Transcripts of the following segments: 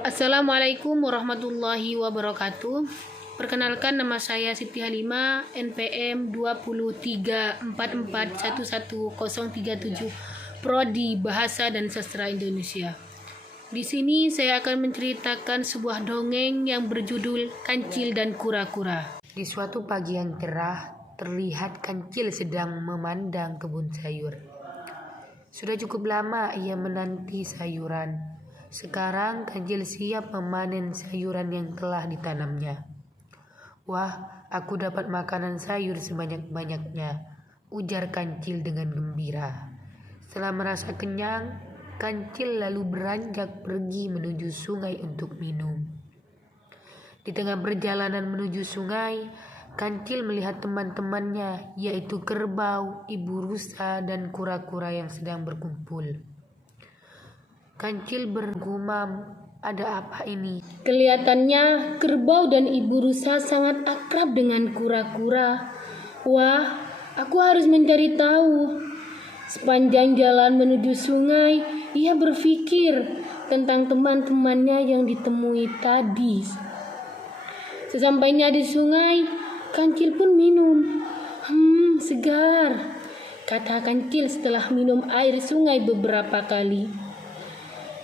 Assalamualaikum warahmatullahi wabarakatuh. Perkenalkan, nama saya Siti Halimah, NPM 2344111037, Prodi Bahasa dan Sastra Indonesia. Di sini saya akan menceritakan sebuah dongeng yang berjudul Kancil dan Kura-kura. Di suatu pagi yang cerah, terlihat Kancil sedang memandang kebun sayur. Sudah cukup lama ia menanti sayuran. Sekarang Kancil siap memanen sayuran yang telah ditanamnya. "Wah, aku dapat makanan sayur sebanyak-banyaknya," ujar Kancil dengan gembira. Setelah merasa kenyang, Kancil lalu beranjak pergi menuju sungai untuk minum. Di tengah perjalanan menuju sungai, Kancil melihat teman-temannya, yaitu kerbau, ibu rusa, dan kura-kura yang sedang berkumpul. Kancil bergumam, "Ada apa ini?" Kelihatannya kerbau dan ibu rusa sangat akrab dengan kura-kura. "Wah, aku harus mencari tahu." Sepanjang jalan menuju sungai, ia berpikir tentang teman-temannya yang ditemui tadi. Sesampainya di sungai, Kancil pun minum. Segar," kata Kancil setelah minum air sungai beberapa kali.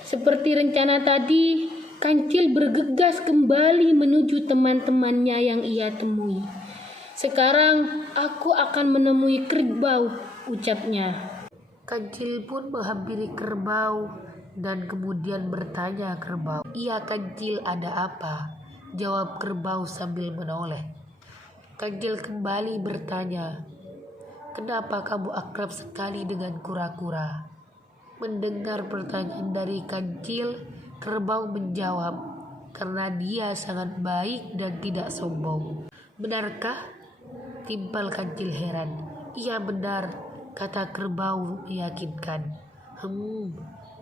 Seperti rencana tadi, Kancil bergegas kembali menuju teman-temannya yang ia temui. "Sekarang aku akan menemui kerbau," ucapnya. Kancil pun menghampiri kerbau dan kemudian bertanya kerbau. "Iya Kancil, ada apa?" jawab kerbau sambil menoleh. Kancil kembali bertanya, "Kenapa kamu akrab sekali dengan kura-kura?" Mendengar pertanyaan dari Kancil, kerbau menjawab, "Karena dia sangat baik dan tidak sombong." "Benarkah?" timpal Kancil heran. "Iya benar," kata kerbau meyakinkan.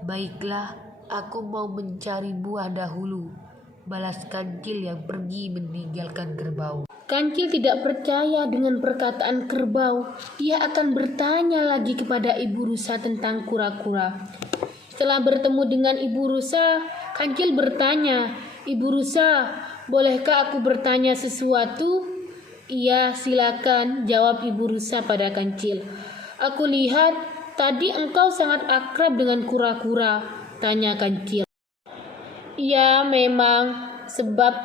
Baiklah, aku mau mencari buah dahulu," balas Kancil yang pergi meninggalkan kerbau. Kancil tidak percaya dengan perkataan kerbau. Ia akan bertanya lagi kepada ibu rusa tentang kura-kura. Setelah bertemu dengan ibu rusa, Kancil bertanya, "Ibu rusa, bolehkah aku bertanya sesuatu?" "Iya, silakan," jawab ibu rusa pada Kancil. "Aku lihat tadi engkau sangat akrab dengan kura-kura," tanya Kancil. "Ya, memang, sebab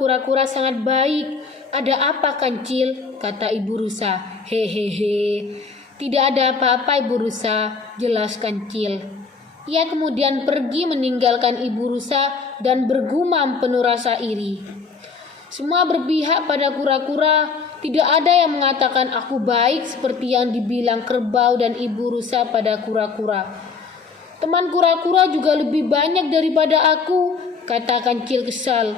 kura-kura sangat baik." "Ada apa Kancil?" kata ibu rusa. "Hehehe, tidak ada apa-apa ibu rusa," jelas Kancil. Ia kemudian pergi meninggalkan ibu rusa dan bergumam penuh rasa iri. Semua berpihak pada kura-kura. Tidak ada yang mengatakan aku baik seperti yang dibilang kerbau dan ibu rusa pada kura-kura. "Teman kura-kura juga lebih banyak daripada aku," kata Kancil kesal.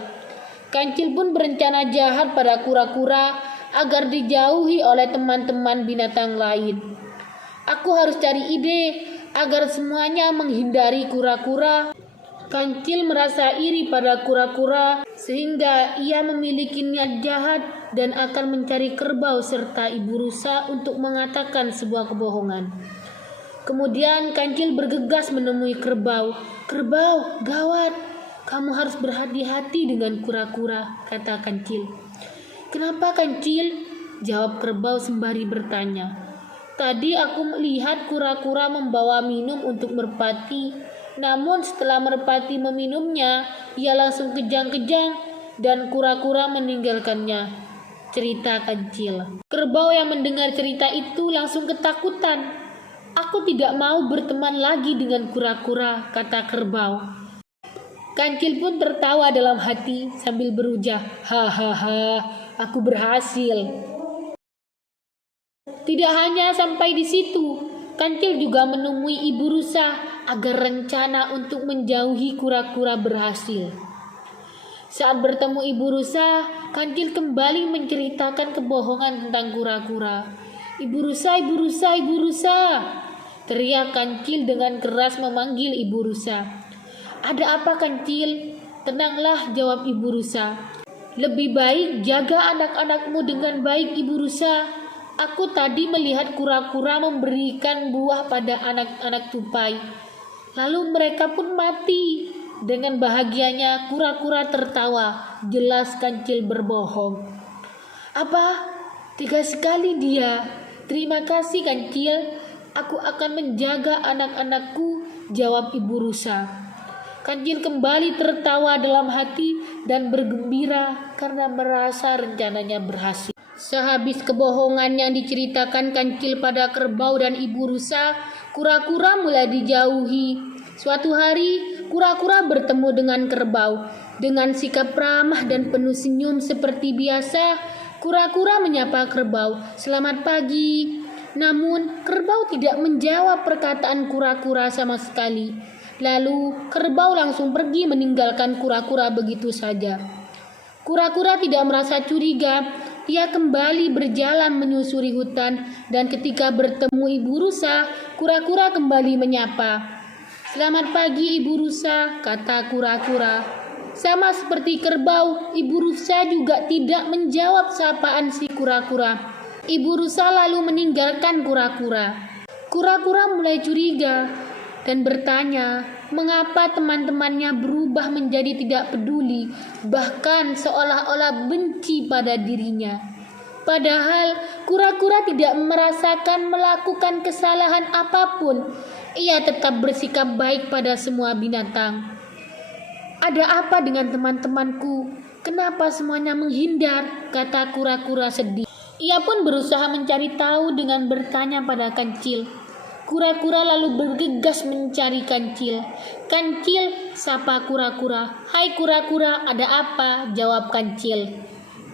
Kancil pun berencana jahat pada kura-kura agar dijauhi oleh teman-teman binatang lain. "Aku harus cari ide agar semuanya menghindari kura-kura." Kancil merasa iri pada kura-kura sehingga ia memiliki niat jahat dan akan mencari kerbau serta ibu rusa untuk mengatakan sebuah kebohongan. Kemudian Kancil bergegas menemui kerbau. "Kerbau, gawat, kamu harus berhati-hati dengan kura-kura," kata Kancil. "Kenapa Kancil?" jawab kerbau sembari bertanya. "Tadi aku melihat kura-kura membawa minum untuk merpati. Namun setelah merpati meminumnya, ia langsung kejang-kejang dan kura-kura meninggalkannya," cerita Kancil. Kerbau yang mendengar cerita itu langsung ketakutan. "Aku tidak mau berteman lagi dengan kura-kura," kata kerbau. Kancil pun tertawa dalam hati sambil berujar, "Hahaha, aku berhasil." Tidak hanya sampai di situ, Kancil juga menemui ibu rusa agar rencana untuk menjauhi kura-kura berhasil. Saat bertemu ibu rusa, Kancil kembali menceritakan kebohongan tentang kura-kura. "Ibu rusa, ibu rusa, ibu rusa!" teriak Kancil dengan keras memanggil ibu rusa. "Ada apa Kancil?" "Tenanglah," jawab ibu rusa. "Lebih baik jaga anak-anakmu dengan baik ibu rusa. Aku tadi melihat kura-kura memberikan buah pada anak-anak tupai. Lalu mereka pun mati. Dengan bahagianya kura-kura tertawa. Jelas kancil berbohong. Apa? Tega sekali dia. Terima kasih kancil. Aku akan menjaga anak-anakku, jawab ibu rusa. Kancil kembali tertawa dalam hati dan bergembira karena merasa rencananya berhasil. Sehabis kebohongan yang diceritakan kancil pada kerbau dan ibu rusa, kura-kura mulai dijauhi. Suatu hari, kura-kura bertemu dengan kerbau. Dengan sikap ramah dan penuh senyum seperti biasa, kura-kura menyapa kerbau, "Selamat pagi." Namun, kerbau tidak menjawab perkataan kura-kura sama sekali. Lalu, kerbau langsung pergi meninggalkan kura-kura begitu saja. Kura-kura tidak merasa curiga. Ia kembali berjalan menyusuri hutan dan ketika bertemu ibu rusa, kura-kura kembali menyapa. "Selamat pagi ibu rusa," kata kura-kura. Sama seperti kerbau, ibu rusa juga tidak menjawab sapaan si kura-kura. Ibu rusa lalu meninggalkan kura-kura. Kura-kura mulai curiga dan bertanya, mengapa teman-temannya berubah menjadi tidak peduli, bahkan seolah-olah benci pada dirinya. Padahal kura-kura tidak merasakan melakukan kesalahan apapun. Ia tetap bersikap baik pada semua binatang. "Ada apa dengan teman-temanku? Kenapa semuanya menghindar?" kata kura-kura sedih. Ia pun berusaha mencari tahu dengan bertanya pada kancil. Kura-kura lalu bergegas mencari kancil. "Kancil," sapa kura-kura. "Hai kura-kura, ada apa?" jawab kancil.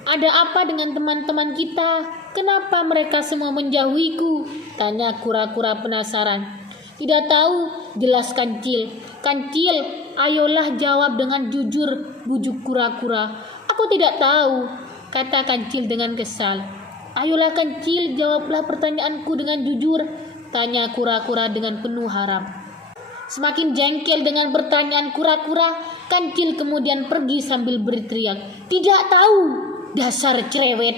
"Ada apa dengan teman-teman kita? Kenapa mereka semua menjauhiku?" tanya kura-kura penasaran. "Tidak tahu," jelas kancil. "Kancil, ayolah jawab dengan jujur," bujuk kura-kura. "Aku tidak tahu," kata kancil dengan kesal. "Ayolah kancil, jawablah pertanyaanku dengan jujur," tanya kura-kura dengan penuh harap. Semakin jengkel dengan pertanyaan kura-kura, kancil kemudian pergi sambil berteriak, "Tidak tahu, dasar cerewet."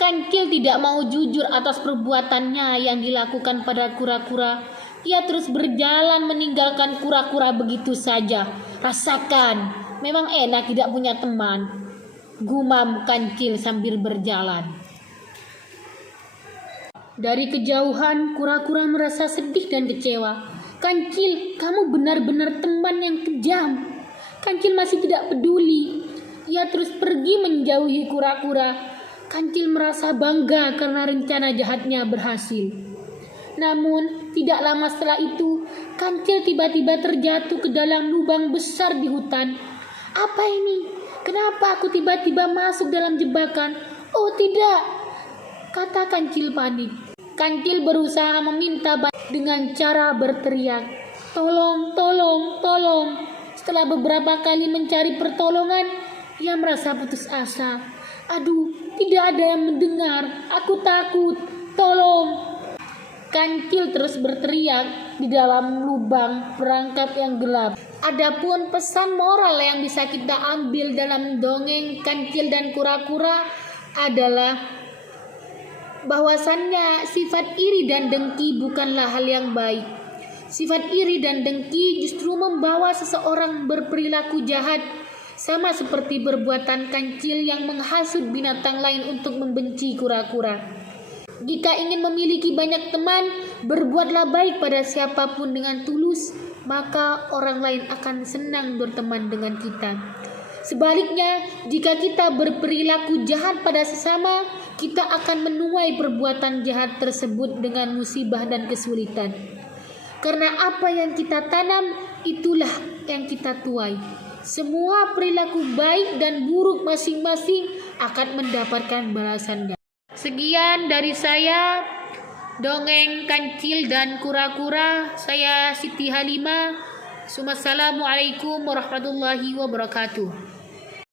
Kancil tidak mau jujur atas perbuatannya yang dilakukan pada kura-kura. Ia terus berjalan meninggalkan kura-kura begitu saja. "Rasakan, memang enak tidak punya teman," gumam kancil sambil berjalan. Dari kejauhan, kura-kura merasa sedih dan kecewa. "Kancil, kamu benar-benar teman yang kejam." Kancil masih tidak peduli. Ia terus pergi menjauhi kura-kura. Kancil merasa bangga karena rencana jahatnya berhasil. Namun, tidak lama setelah itu, kancil tiba-tiba terjatuh ke dalam lubang besar di hutan. "Apa ini? Kenapa aku tiba-tiba masuk dalam jebakan?" "Oh tidak," kata kancil panik. Kancil berusaha meminta bantuan dengan cara berteriak, "Tolong, tolong, tolong." Setelah beberapa kali mencari pertolongan, ia merasa putus asa. "Aduh, tidak ada yang mendengar. Aku takut. Tolong." Kancil terus berteriak di dalam lubang perangkap yang gelap. Adapun pesan moral yang bisa kita ambil dalam dongeng kancil dan kura-kura adalah bahwasannya sifat iri dan dengki bukanlah hal yang baik. Sifat iri dan dengki justru membawa seseorang berperilaku jahat, sama seperti perbuatan kancil yang menghasut binatang lain untuk membenci kura-kura. Jika ingin memiliki banyak teman, berbuatlah baik pada siapapun dengan tulus, maka orang lain akan senang berteman dengan kita. Sebaliknya, jika kita berperilaku jahat pada sesama, kita akan menuai perbuatan jahat tersebut dengan musibah dan kesulitan. Karena apa yang kita tanam, itulah yang kita tuai. Semua perilaku baik dan buruk masing-masing akan mendapatkan balasannya. Sekian dari saya, dongeng kancil dan kura-kura. Saya Siti Halimah. Assalamualaikum warahmatullahi wabarakatuh.